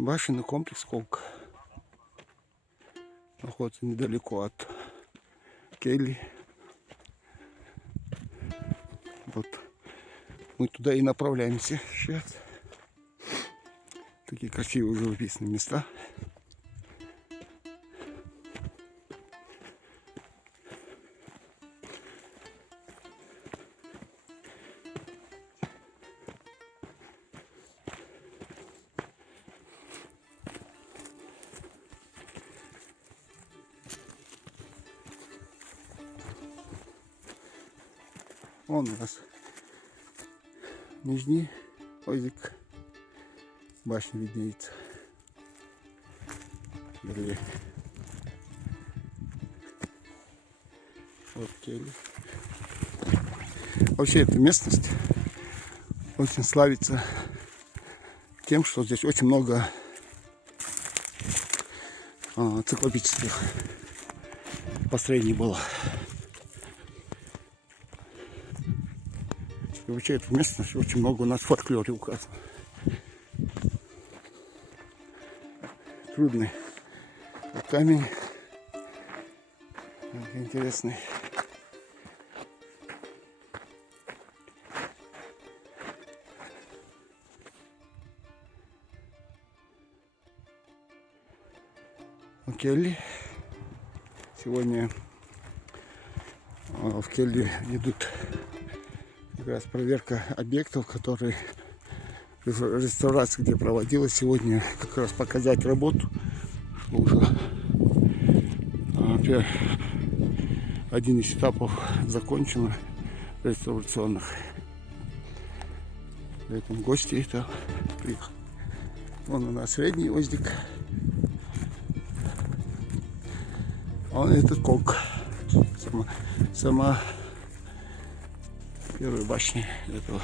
Башенный комплекс Колк находится недалеко от Келли. Вот мы туда и направляемся сейчас. Такие красивые живописные места. Вон у нас нижний озик, башня виднеется. Вдали. Вот Келли. Вообще эта местность очень славится тем, что здесь очень много циклопических построений было. И вообще эта местность очень много у нас в фольклоре указано. Трудный камень, интересный. Келли. Сегодня в Келли идут как раз проверка объектов, которые реставрация, где проводилась. Сегодня как раз показать работу, что уже один из этапов закончено реставрационных. Поэтому гости это приехали. Вон у нас средний озик. Он этот Колк. Сама первая башня этого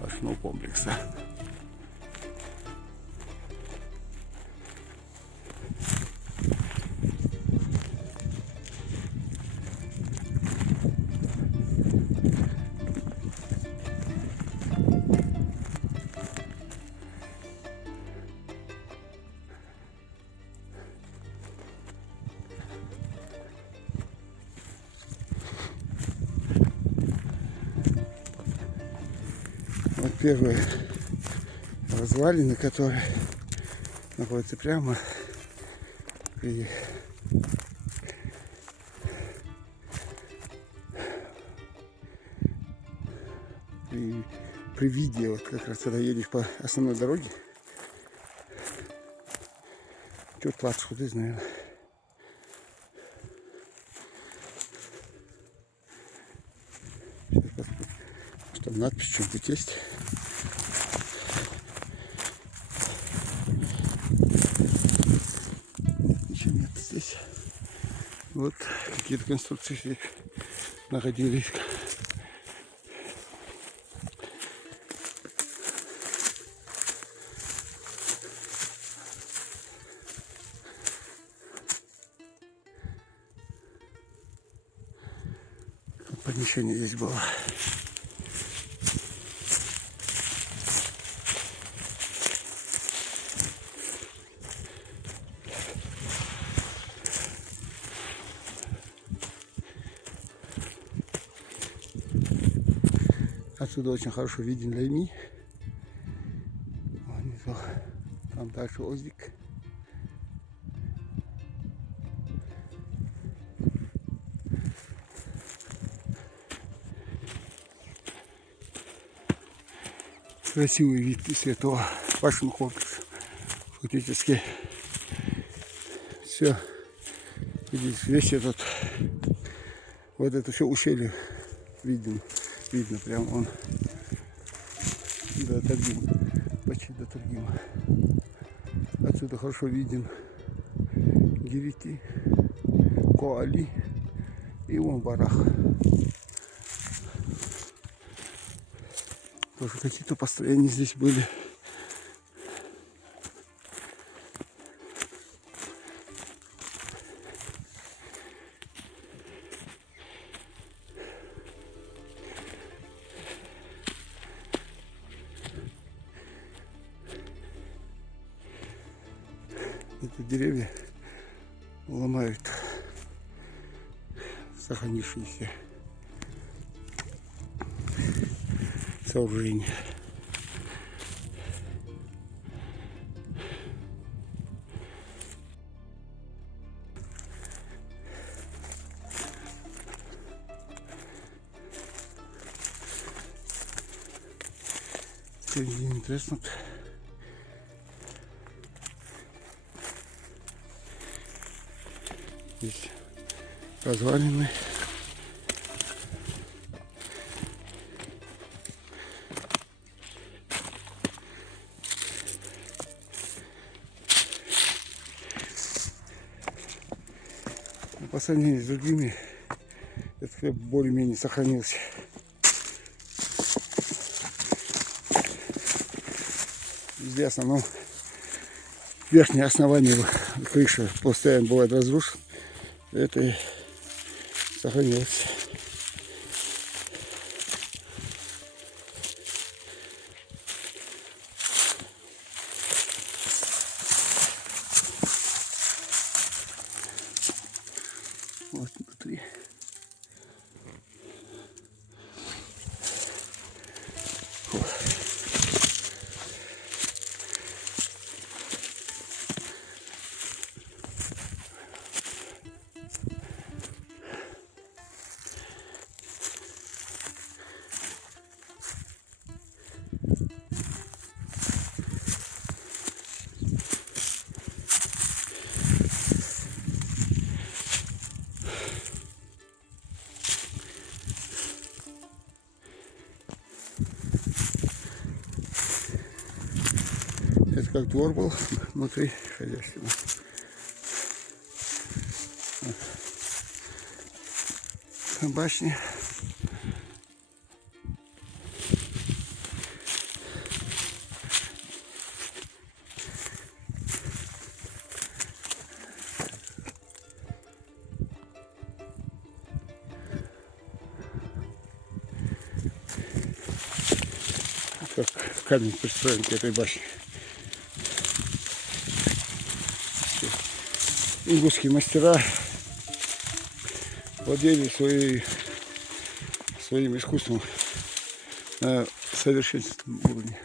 башенного комплекса. Вот первые развалины, которые находятся прямо при виде, вот как раз когда едешь по основной дороге. Чуть 20 худых, наверное. Что там надпись что-нибудь есть? Ничего нет здесь. Вот какие-то конструкции здесь находились. Помещение здесь было. Отсюда очень хорошо виден Лейми. Там дальше озик. Красивый вид из этого башенного комплекса. Фактически все, весь этот, вот это все ущелье видно прям он до Таргима, почти до Таргима. Отсюда хорошо виден Гирити, Коали и вон Барах. Тоже какие-то построения здесь были. эти деревья ломают сохранившиеся сооружения. Середине треснут. Здесь развалины. По сравнению с другими, этот хлеб более-менее сохранился. Везде в основном верхнее основание крыши постоянно бывает разрушено. Это и сохранилось. Вот внутри. Это как двор был внутри хозяйства. Башни. Как камень пристроен к этой башне. Ингушские мастера владели своим искусством на совершенственном уровне.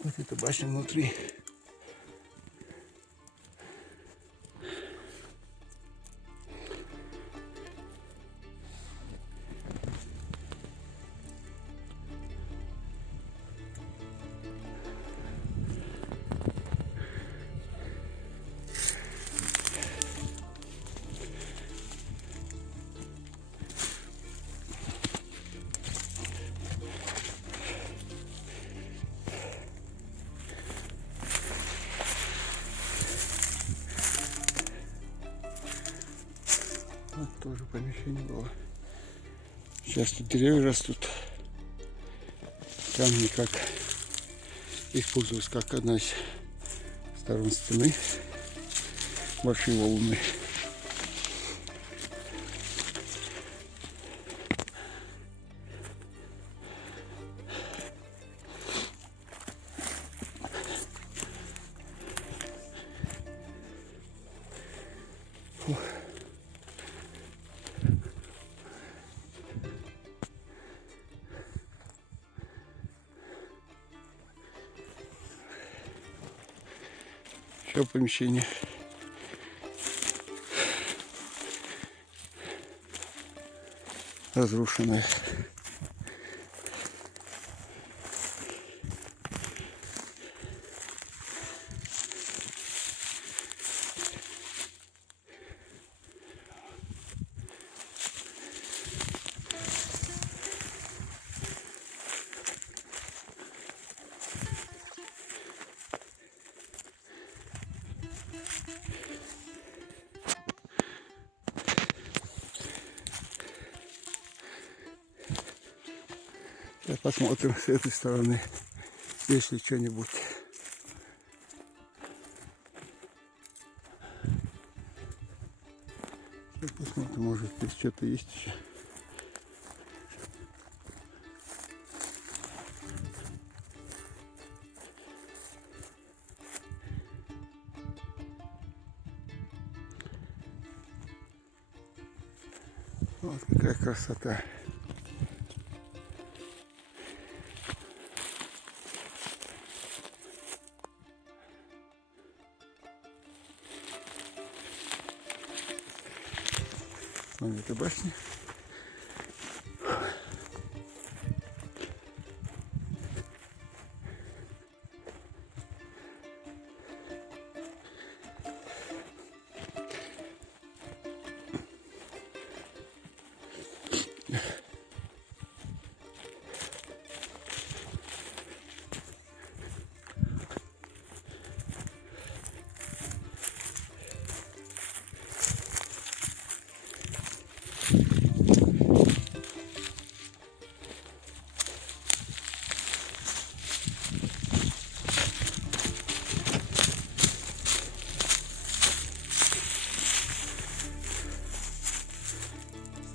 Вот эта башня внутри. Вот тоже помещение было. Сейчас тут деревья растут. Камни как используются как одна из сторон стены. Большие валуны. Еще помещение. Разрушенное. Сейчас посмотрим с этой стороны, есть ли что-нибудь. Сейчас посмотрим, может здесь что-то есть еще. Вот какая красота. Вон эта башня.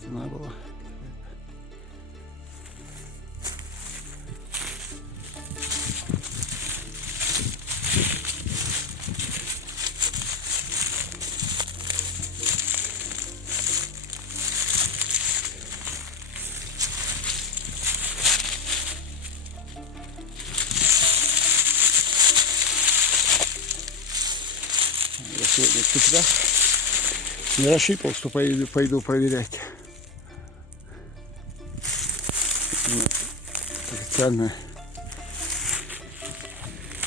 Стена была. Я сегодня всегда не рассчитывал, что пойду проверять. Официальное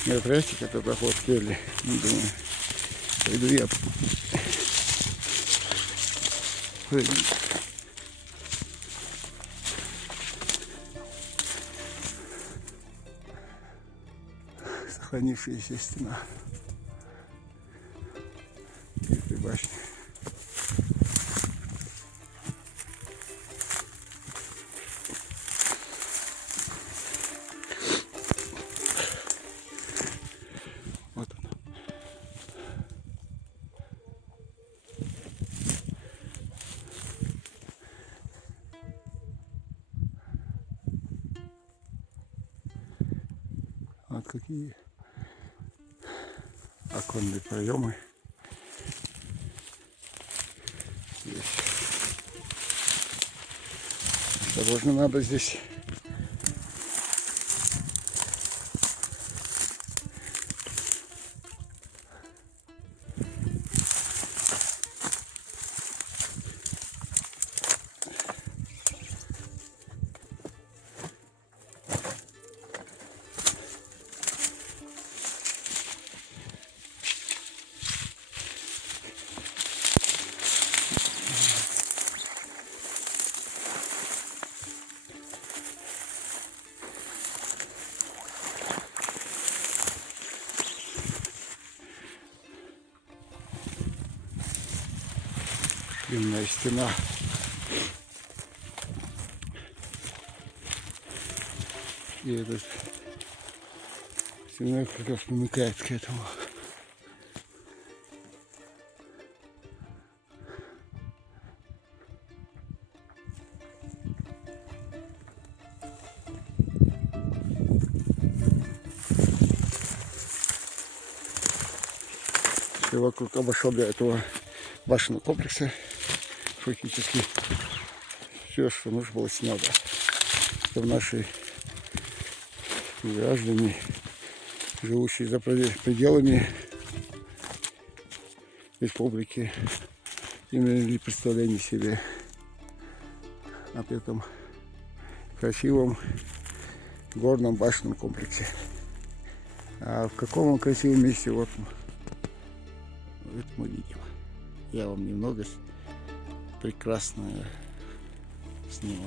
мероприятие, которое проходит в Керле. Думаю, пойду я. Сохранившаяся стена этой башни. Вот она. Вот какие оконные проемы здесь. Осторожно надо здесь. Длинная стена. И этот стена как раз примыкает к этому. И вокруг обошел для этого башенного комплекса фактически все, что нужно было снято. Чтобы наши граждане, живущие за пределами республики, имели представление себе об этом красивом горном башенном комплексе. А в каком он красивом месте, вот это мы видим. Я вам немного прекрасно сниму.